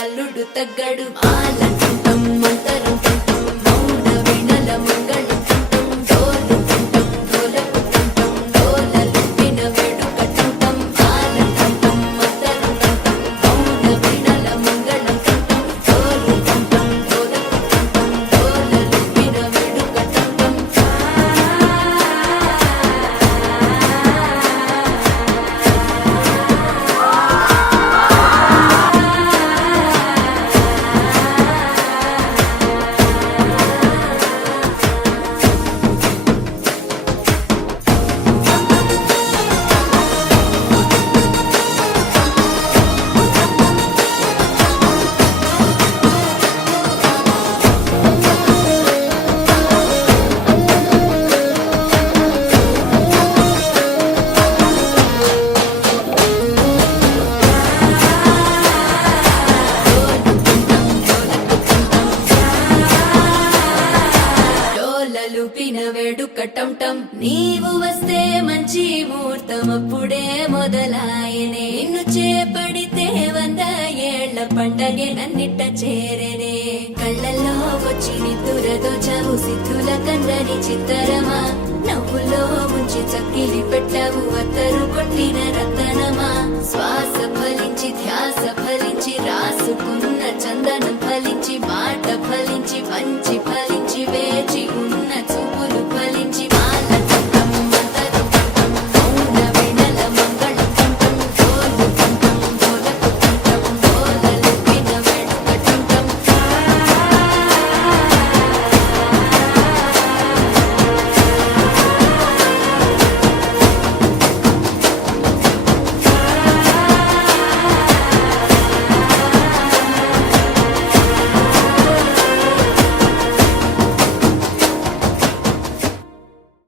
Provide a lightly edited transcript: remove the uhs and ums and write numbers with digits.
అల్లుడు తగ్గడు ఆలంటం మంతరం టం మౌన వినల మంగళం టం డోలు టం డోలకు టం డోలలు విన వేడుక టం ఆలంటం మంతరం టం మౌన వినల మంగళం టం డోలు టం డోలకు టం డోలలు విన వేడుక టం లూపిన వేడుక టం టం నీవు వస్తే మంచి ముహూర్తం అప్పుడే మొదలాయనే నిన్ను చేపడితే 100 ఏళ్ల పండగే నన్నిట్ట చేరనే కళ్ళల్లో వచ్చి నిద్దురతో చవు సిద్ధుల కందని చిత్తరమా నవ్వులో ముంచి చక్కిలి పెట్టవు అత్తరు కొట్టిన రతనమా